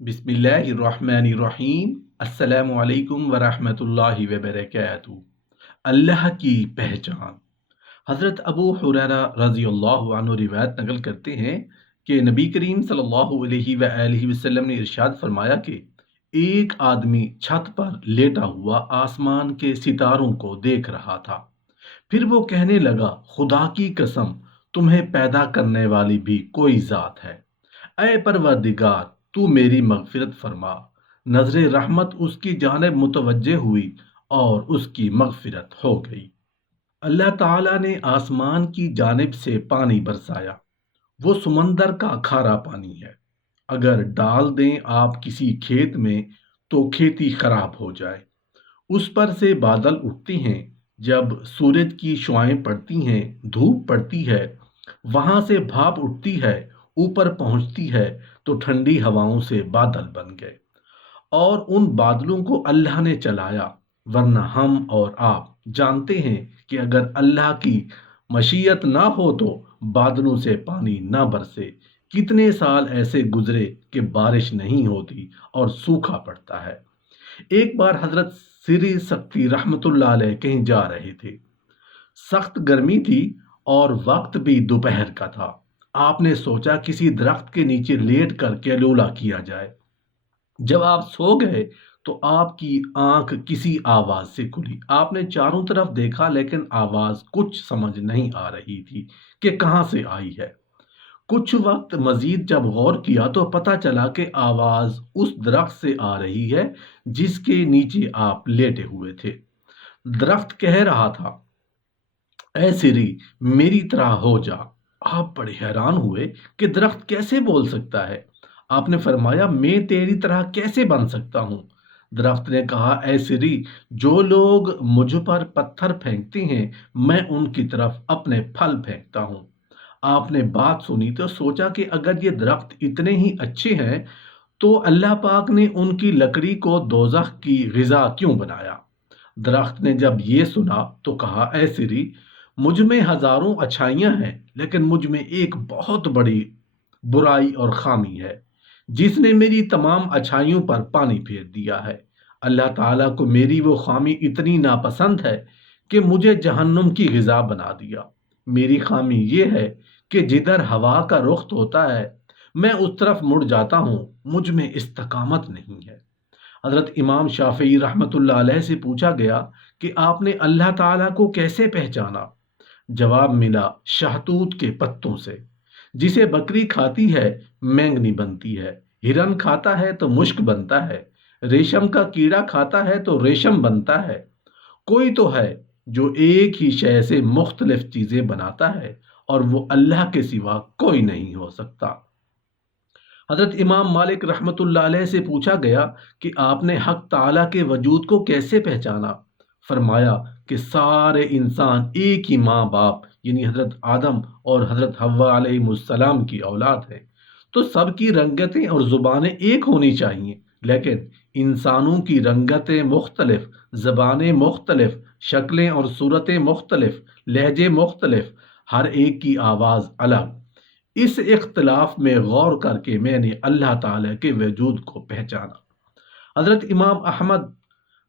बिस्मिल्लाहिर्रहमानिर्रहीम। अस्सलामु अलैकुम वरहमतुल्लाहि वबरकातुहू। अल्लाह की पहचान। हज़रत अबू हुरैरा रज़ी अल्लाह अन्हु रिवायत नकल करते हैं कि नबी करीम सल्लल्लाहु अलैहि वआलिहि वसल्लम ने इरशाद फरमाया कि एक आदमी छत पर लेटा हुआ आसमान के सितारों को देख रहा था। फिर वो कहने लगा, खुदा की कसम, तुम्हें पैदा करने वाली भी कोई ज़ात है। ऐ परवरदिगार, तू मेरी मगफिरत फरमा। नजर रहमत उसकी जानिब मुतवज्जे हुई और उसकी मगफिरत हो गई। अल्लाह ताला ने आसमान की जानिब से पानी बरसाया। वो समंदर का खारा पानी है। अगर डाल दें आप किसी खेत में तो खेती खराब हो जाए। उस पर से बादल उठते हैं। जब सूरज की शुआएं पड़ती हैं, धूप पड़ती है, वहां से भाप उठती है, ऊपर पहुंचती है, तो ठंडी हवाओं से बादल बन गए और उन बादलों को अल्लाह ने चलाया। वरना हम और आप जानते हैं कि अगर अल्लाह की मशीयत ना हो तो बादलों से पानी ना बरसे। कितने साल ऐसे गुजरे कि बारिश नहीं होती और सूखा पड़ता है। एक बार हजरत सिरी सख्ती रहमतुल्लाह अलैह कहीं जा रहे थे। सख्त गर्मी थी और वक्त भी दोपहर का था। आपने सोचा किसी दरख्त के नीचे लेट कर कैलूला किया जाए। जब आप सो गए तो आपकी आंख किसी आवाज से खुली। आपने चारों तरफ देखा लेकिन आवाज कुछ समझ नहीं आ रही थी कि कहां से आई है। कुछ वक्त मजीद जब गौर किया तो पता चला कि आवाज उस दरख्त से आ रही है जिसके नीचे आप लेटे हुए थे। दरख्त कह रहा था, ऐ सिरी, मेरी तरह हो जा। आप बड़े हैरान हुए कि दरख्त कैसे बोल सकता है। आपने फरमाया, मैं तेरी तरह कैसे बन सकता हूँ। दरख्त ने कहा, ऐ सिरी, जो लोग मुझ पर पत्थर फेंकते हैं मैं उनकी तरफ अपने फल फेंकता हूँ। आपने बात सुनी तो सोचा कि अगर ये दरख्त इतने ही अच्छे हैं तो अल्लाह पाक ने उनकी लकड़ी को दोज़ख की ग़िज़ा क्यों बनाया। दरख्त ने जब ये सुना तो कहा, ऐ सिरी, मुझ में हजारों अच्छाइयां हैं लेकिन मुझ में एक बहुत बड़ी बुराई और खामी है जिसने मेरी तमाम अच्छाइयों पर पानी फेर दिया है। अल्लाह ताला को मेरी वो खामी इतनी नापसंद है कि मुझे जहन्नुम की ग़िज़ा बना दिया। मेरी खामी ये है कि जिधर हवा का रुख होता है मैं उस तरफ मुड़ जाता हूँ। मुझ में इस्तकामत नहीं है। हजरत इमाम शाफी रहमतुल्लाह अलैह से पूछा गया कि आपने अल्लाह ताला को कैसे पहचाना। जवाब मिला, शहतूत के पत्तों से। जिसे बकरी खाती है बैंगनी बनती है, हिरन खाता है तो मुश्क बनता है, रेशम का कीड़ा खाता है तो रेशम बनता है। कोई तो है जो एक ही शय से मुख्तलिफ चीजें बनाता है और वो अल्लाह के सिवा कोई नहीं हो सकता। हजरत इमाम मालिक रहमतुल्लाह अलैह से पूछा गया कि आपने हक ताला के वजूद को कैसे पहचाना। फरमाया कि सारे इंसान एक ही माँ बाप यानी हजरत आदम और हजरत हव्वा अलैहिस्सलाम की औलाद है, तो सबकी रंगतें और ज़ुबानें एक होनी चाहिए। लेकिन इंसानों की रंगतें मुख्तलिफ, ज़बानें मुख्तलिफ, शक्लें और सूरतें मुख्तलिफ, लहजे मुख्तलिफ, हर एक की आवाज़ अलग। इस इख्तिलाफ में गौर करके मैंने अल्लाह ताला के वजूद को पहचाना। हजरत इमाम अहमद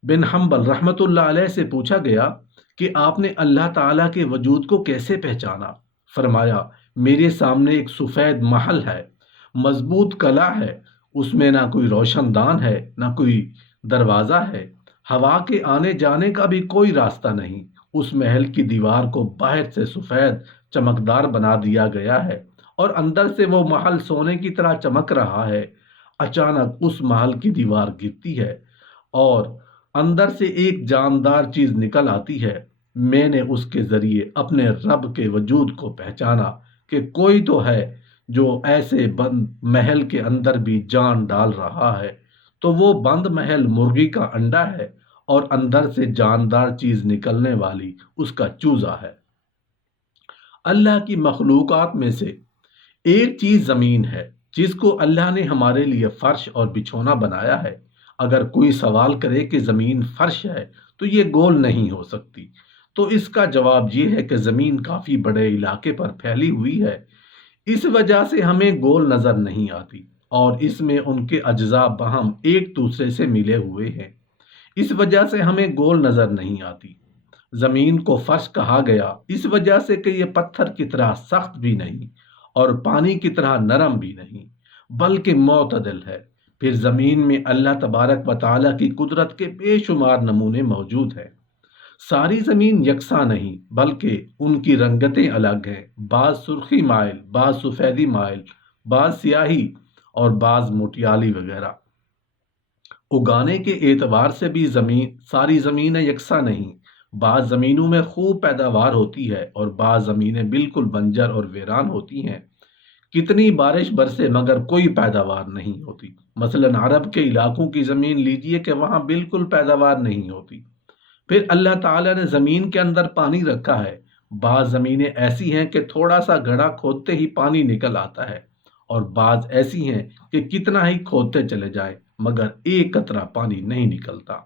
बिन हम्बल रहमतुल्लाह अलैह से पूछा गया कि आपने अल्लाह ताला के वजूद को कैसे पहचाना। फरमाया, मेरे सामने एक सफ़ेद महल है, मजबूत कला है, उसमें ना कोई रोशनदान है ना कोई दरवाज़ा है, हवा के आने जाने का भी कोई रास्ता नहीं। उस महल की दीवार को बाहर से सफ़ेद चमकदार बना दिया गया है और अंदर से वो महल सोने की तरह चमक रहा है। अचानक उस महल की दीवार गिरती है और अंदर से एक जानदार चीज निकल आती है। मैंने उसके जरिए अपने रब के वजूद को पहचाना कि कोई तो है जो ऐसे बंद महल के अंदर भी जान डाल रहा है। तो वो बंद महल मुर्गी का अंडा है और अंदर से जानदार चीज निकलने वाली उसका चूजा है। अल्लाह की मखलूकात में से एक चीज जमीन है जिसको अल्लाह ने हमारे लिए फर्श और बिछौना बनाया है। अगर कोई सवाल करे कि जमीन फर्श है तो ये गोल नहीं हो सकती, तो इसका जवाब ये है कि जमीन काफी बड़े इलाके पर फैली हुई है, इस वजह से हमें गोल नजर नहीं आती اور اس میں ان کے اجزاء باہم ایک دوسرے سے ملے ہوئے ہیں۔ اس وجہ سے ہمیں گول نظر نہیں آتی۔ زمین کو فرش کہا گیا اس وجہ سے کہ یہ پتھر کی طرح سخت بھی نہیں اور پانی کی طرح نرم بھی نہیں، بلکہ معتدل ہے۔ پھر زمین میں اللہ تبارک و تعالیٰ کی قدرت کے بے شمار نمونے موجود ہیں۔ ساری زمین یکساں نہیں بلکہ ان کی رنگتیں الگ ہیں، بعض سرخی مائل، بعض سفیدی مائل، بعض سیاہی اور بعض موٹیالی وغیرہ۔ اگانے کے اعتبار سے بھی ساری زمینیں یکساں نہیں، بعض زمینوں میں خوب پیداوار ہوتی ہے اور بعض زمینیں بالکل بنجر اور ویران ہوتی ہیں۔ کتنی بارش برسے مگر کوئی پیداوار نہیں ہوتی۔ مثلاً عرب کے علاقوں کی زمین لیجئے کہ وہاں بالکل پیداوار نہیں ہوتی۔ پھر اللہ تعالیٰ نے زمین کے اندر پانی رکھا ہے۔ بعض زمینیں ایسی ہیں کہ تھوڑا سا گڑھا کھودتے ہی پانی نکل آتا ہے، اور بعض ایسی ہیں کہ کتنا ہی کھودتے چلے جائیں مگر ایک قطرہ پانی نہیں نکلتا۔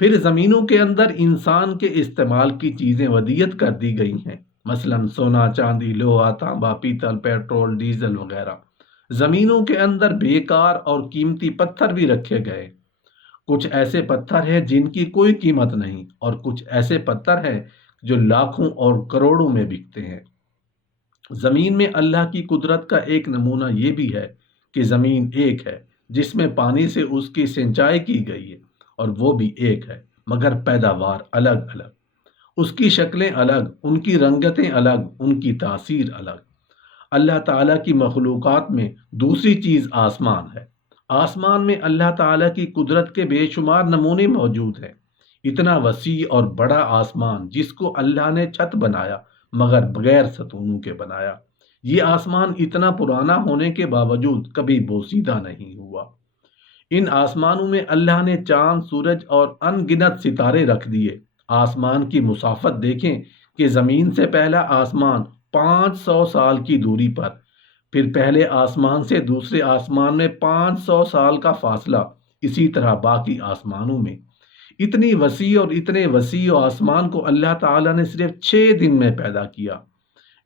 پھر زمینوں کے اندر انسان کے استعمال کی چیزیں ودیعت کر دی گئی ہیں، مثلاً سونا، چاندی، لوہا، تانبا، پیتل، پیٹرول، ڈیزل وغیرہ۔ زمینوں کے اندر بیکار اور قیمتی پتھر بھی رکھے گئے۔ کچھ ایسے پتھر ہیں جن کی کوئی قیمت نہیں، اور کچھ ایسے پتھر ہیں جو لاکھوں اور کروڑوں میں بکتے ہیں۔ زمین میں اللہ کی قدرت کا ایک نمونہ یہ بھی ہے کہ زمین ایک ہے جس میں پانی سے اس کی سینچائی کی گئی ہے، اور وہ بھی ایک ہے مگر پیداوار الگ الگ، اس کی شکلیں الگ، ان کی رنگتیں الگ، ان کی تاثیر الگ۔ اللہ تعالیٰ کی مخلوقات میں دوسری چیز آسمان ہے۔ آسمان میں اللہ تعالیٰ کی قدرت کے بے شمار نمونے موجود ہیں۔ اتنا وسیع اور بڑا آسمان جس کو اللہ نے چھت بنایا مگر بغیر ستونوں کے بنایا۔ یہ آسمان اتنا پرانا ہونے کے باوجود کبھی بوسیدہ نہیں ہوا۔ ان آسمانوں میں اللہ نے چاند، سورج اور ان گنت ستارے رکھ دیے۔ آسمان کی مسافت دیکھیں کہ زمین سے پہلا آسمان 500 سال کی دوری پر، پھر پہلے آسمان سے دوسرے آسمان میں 500 سال کا فاصلہ، اسی طرح باقی آسمانوں میں۔ اتنی وسیع اور اتنے وسیع آسمان کو اللہ تعالیٰ نے صرف 6 دن میں پیدا کیا۔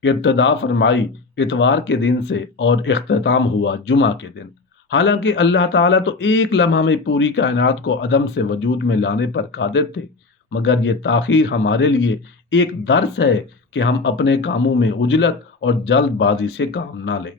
ابتدا فرمائی اتوار کے دن سے اور اختتام ہوا جمعہ کے دن۔ حالانکہ اللہ تعالیٰ تو ایک لمحہ میں پوری کائنات کو عدم سے وجود میں لانے پر قادر تھے، مگر یہ تاخیر ہمارے لیے ایک درس ہے کہ ہم اپنے کاموں میں عجلت اور جلد بازی سے کام نہ لیں۔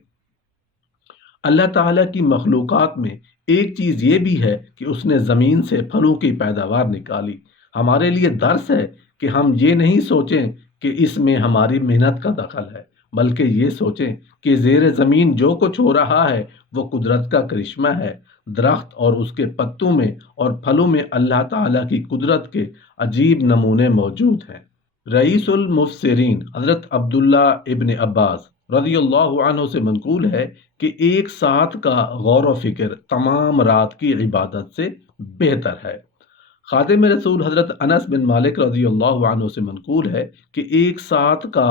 اللہ تعالیٰ کی مخلوقات میں ایک چیز یہ بھی ہے کہ اس نے زمین سے پھلوں کی پیداوار نکالی۔ ہمارے لیے درس ہے کہ ہم یہ نہیں سوچیں کہ اس میں ہماری محنت کا دخل ہے، بلکہ یہ سوچیں کہ زیر زمین جو کچھ ہو رہا ہے وہ قدرت کا کرشمہ ہے۔ درخت اور اس کے پتوں میں اور پھلوں میں اللہ تعالیٰ کی قدرت کے عجیب نمونے موجود ہیں۔ رئیس المفسرین حضرت عبداللہ ابن عباس رضی اللہ عنہ سے منقول ہے کہ ایک ساتھ کا غور و فکر تمام رات کی عبادت سے بہتر ہے۔ خادم رسول حضرت انس بن مالک رضی اللہ عنہ سے منقول ہے کہ ایک ساتھ کا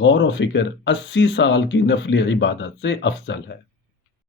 غور و فکر 80 سال کی نفل عبادت سے افضل ہے۔